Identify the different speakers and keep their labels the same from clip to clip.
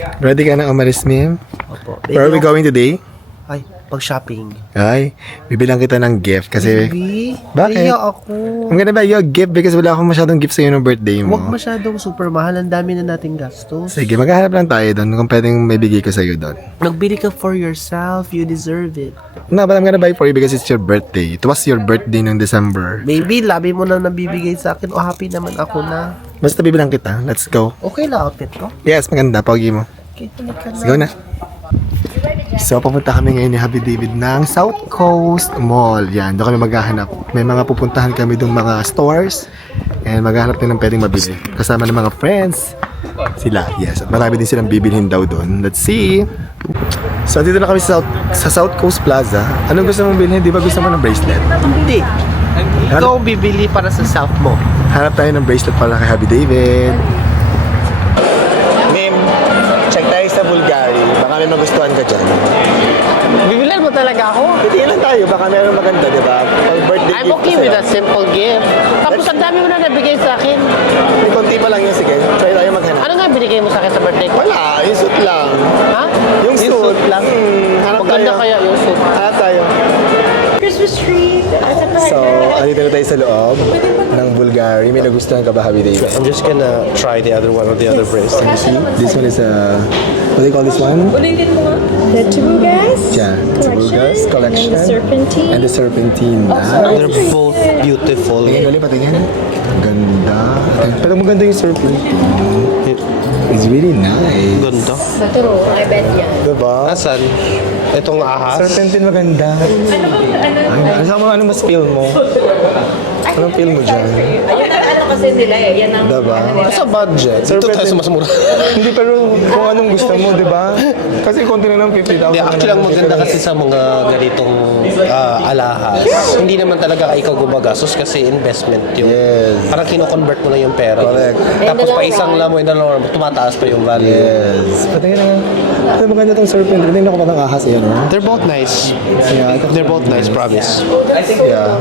Speaker 1: Ready ka na umalis, ma'am?
Speaker 2: Opo.
Speaker 1: Where are we going today?
Speaker 2: Ay, pag-shopping.
Speaker 1: Ay, bibilang kita ng gift kasi...
Speaker 2: Baby,
Speaker 1: Bakit?
Speaker 2: naiya ako.
Speaker 1: I'm gonna buy you a gift because wala akong masyadong gift sa'yo ng birthday mo.
Speaker 2: Huwag masyadong super mahal. Ang dami na nating gastos.
Speaker 1: Sige, maghahanap lang tayo doon kung pwedeng may bigay ko sa'yo doon.
Speaker 2: Nagbili ka for yourself. You deserve it.
Speaker 1: No, but I'm gonna buy for you because it's your birthday. It was your birthday nung December.
Speaker 2: Baby, labi mo na nabibigay sa akin. O happy naman ako na.
Speaker 1: Basta bibilang kita. Let's go.
Speaker 2: Okay lang outfit ko.
Speaker 1: Yes, maganda. Pogi mo.
Speaker 2: Okay, halika na.
Speaker 1: Let's go na. So, papunta kami ngayon ni Happy David ng South Coast Mall. Yan, doon kami maghahanap. May mga pupuntahan kami doon mga stores. And maghahanap din ng pwedeng mabili. Kasama ng mga friends. Sila, yes. At marami din silang bibilhin daw doon. Let's see. So, dito na kami sa South Coast Plaza. Anong gusto mong bilhin? Di ba gusto mo ng bracelet?
Speaker 2: Hindi. Ikaw bibili para sa self mo.
Speaker 1: Hanap tayo ng bracelet para kay Happy David. Ma'am, check tayo sa Bulgari. Baka may magustuhan ka dyan.
Speaker 2: Bibilan mo talaga ako?
Speaker 1: Pwede lang tayo. Baka meron maganda, di ba? Pag birthday
Speaker 2: I'm
Speaker 1: gift
Speaker 2: okay
Speaker 1: ko
Speaker 2: with
Speaker 1: sa'yo.
Speaker 2: a simple gift. Tapos ang dami mo na nabigay sa akin.
Speaker 1: May konti pa lang yun. Sige, try tayo maghanap.
Speaker 2: Ano nga binigay mo sa akin sa birthday ko?
Speaker 1: Wala, yung suit lang.
Speaker 2: Ha?
Speaker 1: Yung suit.
Speaker 2: lang?
Speaker 1: Hanap
Speaker 2: Maganda
Speaker 1: tayo.
Speaker 2: kaya yung suit.
Speaker 1: Hanap tayo.
Speaker 3: Christmas tree.
Speaker 1: So, andito na tayo sa loob ng Bulgari. May nagustuhan ka ba, Happy David?
Speaker 2: I'm just gonna try the other one or the other bracelet.
Speaker 1: See? This one is a... What do you call this one?
Speaker 3: The Tabugas
Speaker 1: Yeah, Tabugas collection.
Speaker 3: And the Serpentine.
Speaker 1: And the Serpentine.
Speaker 2: They're both beautiful.
Speaker 1: Tingin ulit, patingin. Ganda. Pero maganda yung Serpentine. It's really nice.
Speaker 2: Ganda.
Speaker 3: True, I bet yan.
Speaker 1: Diba?
Speaker 2: Asan? Itong ahas?
Speaker 1: Serpentine maganda. Ay, ano mas feel mo? Anong feel mo dyan?
Speaker 3: Ayun ang ano kasi nila eh. Yan ang...
Speaker 1: Diba?
Speaker 2: Sa budget. Dito tayo sa mas mura.
Speaker 1: Hindi, pero kung anong gusto mo, di ba? Kasi konti na lang 50,000.
Speaker 2: Hindi, actually ang maganda kasi sa mga ganitong alahas. Hindi naman talaga ikaw gumagastos kasi investment yung...
Speaker 1: Yes.
Speaker 2: Parang kino-convert mo na yung pera.
Speaker 1: Correct.
Speaker 2: Tapos pa isang lang mo in the long run, tumataas pa yung value.
Speaker 1: Yes. Patingin na. Ay, maganda tong Serpentine. Tingnan ako parang ahas yan, no?
Speaker 2: They're both nice.
Speaker 1: Yeah,
Speaker 2: They're both nice, promise.
Speaker 1: Yeah.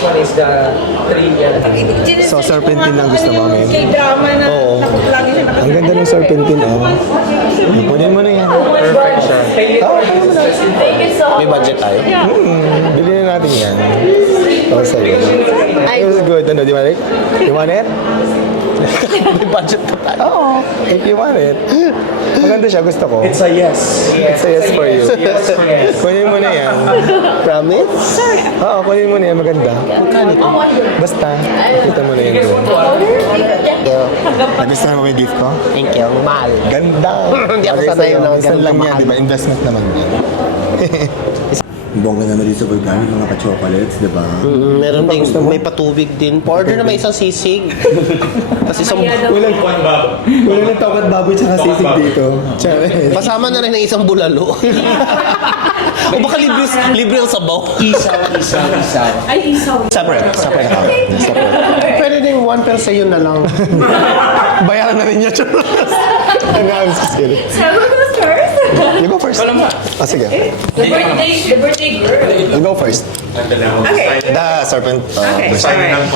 Speaker 1: So, Serpentine lang gusto mo, ma'am?
Speaker 3: K-drama na
Speaker 2: Oo.
Speaker 3: lagi siya
Speaker 1: Ang ganda ng Serpentine, oh. Kunin mo na yan.
Speaker 2: Perfect siya.
Speaker 3: Thank you so
Speaker 2: May budget tayo.
Speaker 1: Bilhin na natin yan. Oh, sa'yo. It was good. Ano, di ba, Rick? You want it?
Speaker 2: May budget pa tayo.
Speaker 1: Oo. If you want it. Maganda siya. Gusto ko.
Speaker 2: It's a yes.
Speaker 1: It's a yes for you. Kunin mo na yan.
Speaker 2: Promise?
Speaker 1: Oo, kunin mo na yan. Maganda. Basta. Kita mo na yan doon. Nagustuhan mo yung gift ko?
Speaker 2: Thank you. Ang mahal.
Speaker 1: Ganda.
Speaker 2: Hindi ako
Speaker 1: Bagay
Speaker 2: sanay
Speaker 1: sa'yo.
Speaker 2: ng
Speaker 1: Minsan
Speaker 2: ganun
Speaker 1: lang yan,
Speaker 2: kamahal.
Speaker 1: di ba? Investment naman yan. Bongga naman dito sa Bulgari, mga ka-chocolates, di ba?
Speaker 2: Meron ding, may patubig din. Order na may isang sisig. Kasi isang...
Speaker 1: Walang tawad baboy tsaka sisig dito. Charis.
Speaker 2: Pasama na rin ng isang bulalo. O baka libre ang sabaw.
Speaker 3: Ay, isaw.
Speaker 2: Separate na kami. Pwede din one pero sa'yo na lang.
Speaker 1: Bayaran na rin niya. Ang halos ko sila.
Speaker 3: So, who goes first?
Speaker 1: You go first. Sige.
Speaker 3: The birthday girl.
Speaker 1: You go first.
Speaker 3: Okay.
Speaker 1: The serpent.
Speaker 3: Okay.
Speaker 1: Brilliant.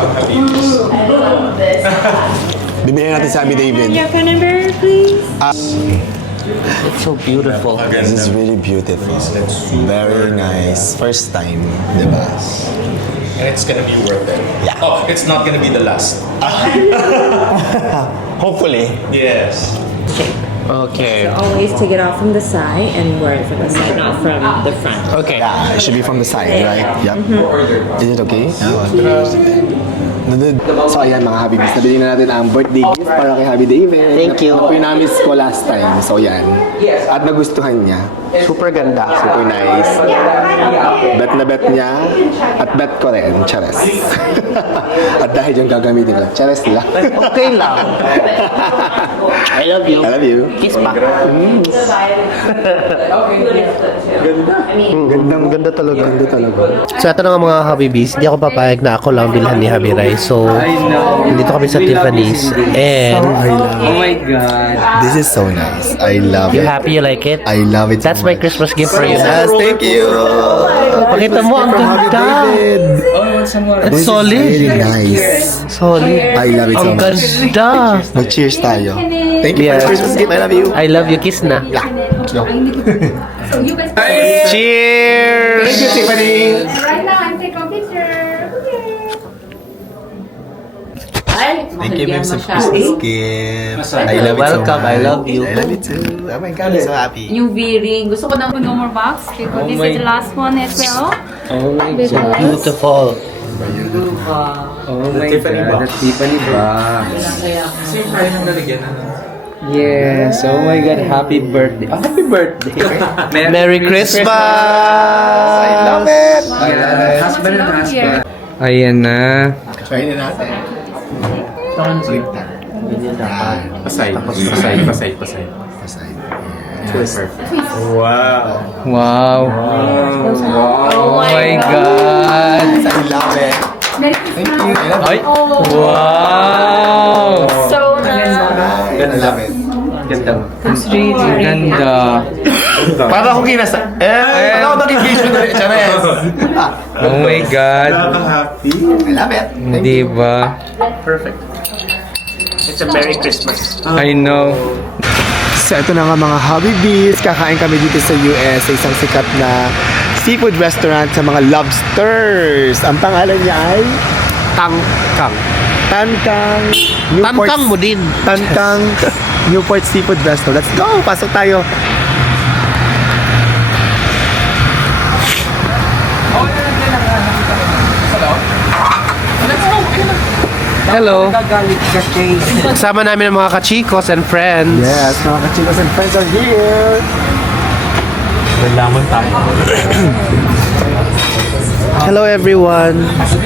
Speaker 1: Bibigyan natin sa Happy David.
Speaker 3: Your phone number, please.
Speaker 2: It's so beautiful.
Speaker 1: This is really beautiful. Very nice. First time, di ba?
Speaker 4: And it's gonna be worth it.
Speaker 1: Yeah.
Speaker 4: Oh, it's not gonna be the last.
Speaker 1: Hopefully.
Speaker 4: Yes.
Speaker 2: Okay.
Speaker 5: Always take it off from the side and wear it from the side, not from the front.
Speaker 2: Okay.
Speaker 1: Yeah, it should be from the side, right? Yep. Is it okay? So ayan mga Happy Bees, nabili na natin ang birthday gift para kay Happy David.
Speaker 2: Thank you.
Speaker 1: Pinamis ko last time, so yan. At nagustuhan niya.
Speaker 2: Super ganda.
Speaker 1: Super nice. Bet na bet niya, at bet ko rin, chares. At dahil yung gagamitin ko, chares lang.
Speaker 2: Okay lang. I love you.
Speaker 1: I love you.
Speaker 2: Kiss pa.
Speaker 1: Ganda talaga. Ganda talaga.
Speaker 2: So ito na nga mga Habibis, hindi ako papayag na ako lang bilhan ni Habi Rai. So, dito kami sa Tiffany's. And,
Speaker 6: Oh my God.
Speaker 1: This is so nice. I love
Speaker 2: you
Speaker 1: it.
Speaker 2: happy you like it?
Speaker 1: I love it so
Speaker 2: That's my
Speaker 1: much.
Speaker 2: Christmas gift for you.
Speaker 1: Yes, thank you.
Speaker 2: Pakita mo, ang
Speaker 1: From Happy
Speaker 2: ganda.
Speaker 1: David.
Speaker 6: Oh
Speaker 2: It's
Speaker 1: This is
Speaker 2: solid.
Speaker 1: really nice.
Speaker 2: Solid.
Speaker 1: I love it so
Speaker 2: Ang
Speaker 1: much.
Speaker 2: ganda.
Speaker 1: Mag-cheers tayo. Thank you
Speaker 2: Yes.
Speaker 1: for the Christmas gift. I love you.
Speaker 2: I love you. Kiss na. Cheers!
Speaker 1: Thank you, Tiffany.
Speaker 3: Right now, I'm taking a picture.
Speaker 1: Thank you, Ma'am, sa Christmas gift. I love it so
Speaker 2: Welcome.
Speaker 1: much.
Speaker 2: I love you.
Speaker 1: I love it too. Oh my God, I'm so happy.
Speaker 3: Yung V-ring. Gusto ko na no more box because this is the last one as well.
Speaker 6: Oh my
Speaker 3: Because
Speaker 2: Beautiful.
Speaker 6: Oh my God, that's Tiffany box. Yes, oh my God, happy birthday. Oh, happy birthday.
Speaker 2: Merry Christmas!
Speaker 1: I love it.
Speaker 6: Yeah, husband and husband. Ayan na.
Speaker 1: Try na natin.
Speaker 4: Pasay. Pasay. Wow.
Speaker 6: Wow. Oh my God.
Speaker 1: I love it. Thank you. I love
Speaker 6: Ay.
Speaker 1: it.
Speaker 6: Wow.
Speaker 3: So nice.
Speaker 1: I love it.
Speaker 6: Ganda. Ang ganda.
Speaker 1: Para akong kinasa. Para ako mag-engage na rin. Chanes.
Speaker 6: Oh my God.
Speaker 4: Happy.
Speaker 1: I love it. Thank you.
Speaker 6: Diba?
Speaker 2: It's a Merry Christmas.
Speaker 6: I know.
Speaker 1: So ito na nga mga Hobby Bees, kakain kami dito sa US sa isang sikat na seafood restaurant sa mga lobsters. Ang pangalan niya ay
Speaker 2: Tangkang.
Speaker 1: Tankang Newport.
Speaker 2: Tangkang mo din.
Speaker 1: Tankang Newport Seafood Restaurant. Let's go! Pasok tayo.
Speaker 2: Hello. Kasama namin ang mga kachikos and friends.
Speaker 1: Yes, mga kachicos and friends are here.
Speaker 2: Hello everyone.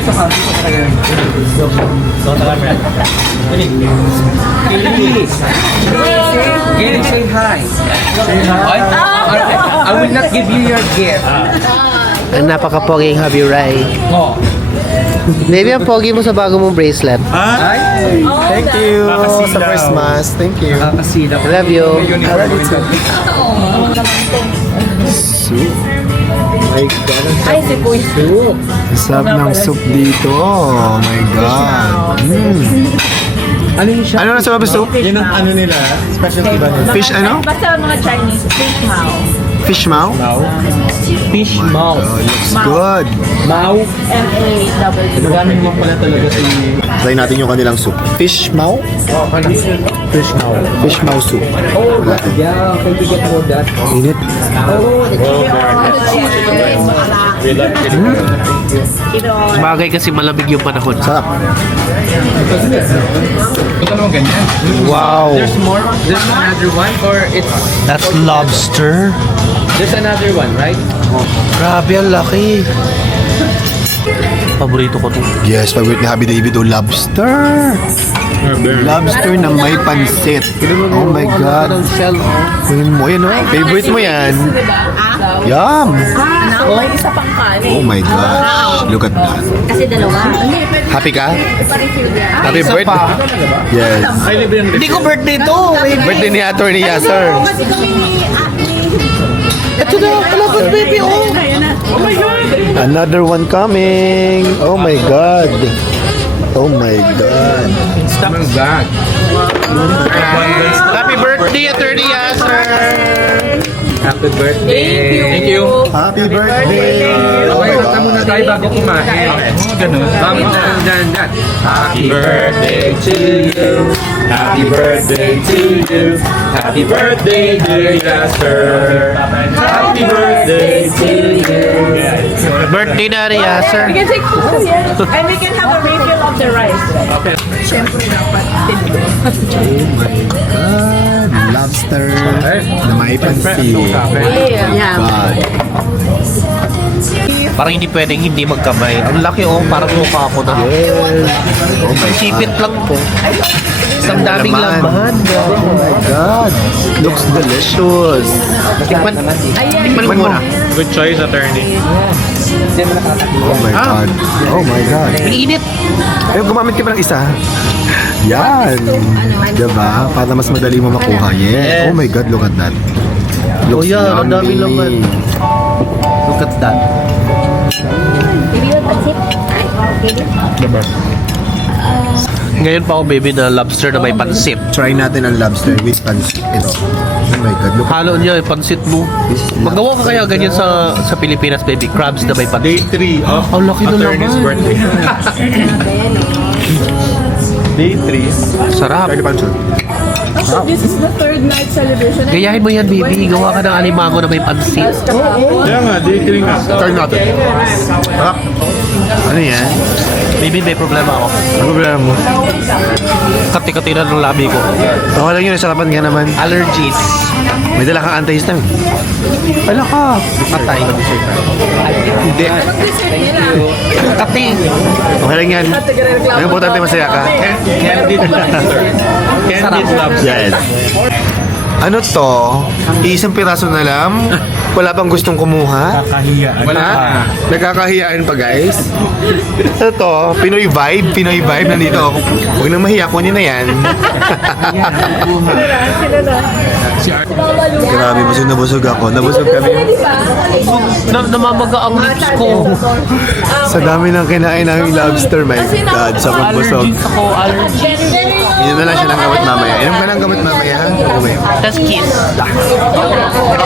Speaker 6: Gilly, say hi. I will not give you your gift.
Speaker 2: Ang napaka-poging Habi Rai.
Speaker 6: Oh.
Speaker 2: Baby, ang pogi mo sa bago mong bracelet.
Speaker 6: Ay.
Speaker 1: Thank you sa Christmas. Thank you.
Speaker 6: Kakasida.
Speaker 2: I love you.
Speaker 1: I love you too. Soup. My God.
Speaker 3: Ay, si Kuya.
Speaker 1: Ang sarap ng soup dito. Oh my God.
Speaker 6: Ano yung siya?
Speaker 1: Ano na sa soup?
Speaker 4: Yan ang ano nila, specialty ba nila?
Speaker 1: Fish ano?
Speaker 3: Basta mga Chinese, fish mao.
Speaker 1: Fish mao?
Speaker 6: Fish mouth.
Speaker 1: Oh, looks good.
Speaker 6: Mouth.
Speaker 3: M-A-W.
Speaker 4: Gamit mo pala talaga si...
Speaker 1: Try natin yung kanilang soup. Fish mao? Fish mao. Fish mao soup.
Speaker 6: Oh, yeah. Can you get more that?
Speaker 1: Init.
Speaker 2: Bagay kasi malamig yung panahon.
Speaker 1: Sarap.
Speaker 4: Ito naman ganyan.
Speaker 1: Wow.
Speaker 6: There's more? There's another one? Or it's...
Speaker 2: That's lobster.
Speaker 6: There's another one, right?
Speaker 2: Grabe, ang laki. Paborito ko to.
Speaker 1: Yes, favorite ni Happy David o lobster. Lobster na may pansit. Oh my God. Tingnan mo yan, oh. Favorite mo yan. Yum.
Speaker 3: May isa pang kanin.
Speaker 1: Oh my gosh. Look at that.
Speaker 3: Kasi dalawa.
Speaker 1: Happy ka? Happy birthday. Yes.
Speaker 2: Hindi ko birthday to.
Speaker 1: Birthday ni Atty. Yasser.
Speaker 3: Kasi kami ni
Speaker 2: Ito na, palabas baby, oh.
Speaker 1: Another one coming. Oh my God. Oh my God.
Speaker 6: Oh my God.
Speaker 2: Happy birthday, Attorney Yasser.
Speaker 6: Happy birthday. Thank you.
Speaker 1: Happy birthday. Oh
Speaker 6: Okay,
Speaker 1: my
Speaker 6: kanta muna
Speaker 1: God.
Speaker 6: tayo bago kumain. Oh, ganun. Dan. Happy birthday to you. Happy birthday to you. Happy birthday, dear Yasser. Happy birthday to you.
Speaker 2: Birthday na ni Yasser.
Speaker 3: We can take photo, yes. And we can have a refill of the rice.
Speaker 1: God. Lobster na may pansit.
Speaker 3: Yeah.
Speaker 1: God.
Speaker 2: Parang hindi pwedeng hindi magkamay. Ang laki, oh. Parang mukha ko na.
Speaker 1: Yes. Oh my God.
Speaker 2: Sipit lang po. Isang daming
Speaker 1: Laman.
Speaker 2: laman.
Speaker 1: Oh my God. Looks delicious.
Speaker 2: Tikman mo muna.
Speaker 4: Good choice, attorney.
Speaker 1: Oh my God. Oh my God.
Speaker 2: Ang init.
Speaker 1: Ayun, gumamit ka pa ng isa. Yan. Diba? Para mas madali mo makuha. Yes. Oh my God, look at that.
Speaker 2: Oh yeah, ang daming
Speaker 1: yummy.
Speaker 2: laman. Look at that.
Speaker 3: Maybe you'll take
Speaker 2: Ngayon pa ako, baby, na lobster na may pansit.
Speaker 1: Try natin ang lobster with pancit. Ito. Oh my God, look.
Speaker 2: Halo niya, pansit mo. Magawa ka kaya ganyan sa Pilipinas, baby. Crabs na may
Speaker 4: Day
Speaker 2: pansit.
Speaker 4: 3 of
Speaker 2: Ang laki na
Speaker 4: attorney's
Speaker 2: naman.
Speaker 4: birthday. Day 3.
Speaker 2: Sarap.
Speaker 1: Try the pancit.
Speaker 5: So this is the third night celebration.
Speaker 2: Gayahin mo yan, baby. Gawa ka ng alimango na may pansit.
Speaker 4: Kaya nga, day 3 nga.
Speaker 1: Try natin. Sarap. Ano yan?
Speaker 2: Baby, may problema ako.
Speaker 1: Ano problema mo?
Speaker 2: Kati-kati na ng labi ko.
Speaker 1: Okay lang yun, sarapan ka naman.
Speaker 2: Allergies.
Speaker 1: May dala kang anti-histamine.
Speaker 2: Wala ka. Patay. Hindi. Kati.
Speaker 1: Okay lang yan. Ang importante masaya ka.
Speaker 4: Candied lobster. Candied lobster.
Speaker 1: Yes. Ano to? Isang piraso na lang? Wala pang gustong kumuha?
Speaker 4: Kahiyaan.
Speaker 1: Ha? Nagkakahiyaan pa, guys? Ano to? Pinoy vibe? Pinoy vibe? Nandito ako. Huwag nang mahiya. Kunin na yan. Grabe, busog na busog ako. Nabusog kami.
Speaker 2: Namamaga ang lips ko.
Speaker 1: Sa dami ng kinain ng lobster, my God. Sobrang busog.
Speaker 2: Allergies ako. Allergies.
Speaker 1: Inom na lang siya ng gamot mamaya. Inom ka ng gamot mamaya, ha? Okay.
Speaker 2: Tapos kiss.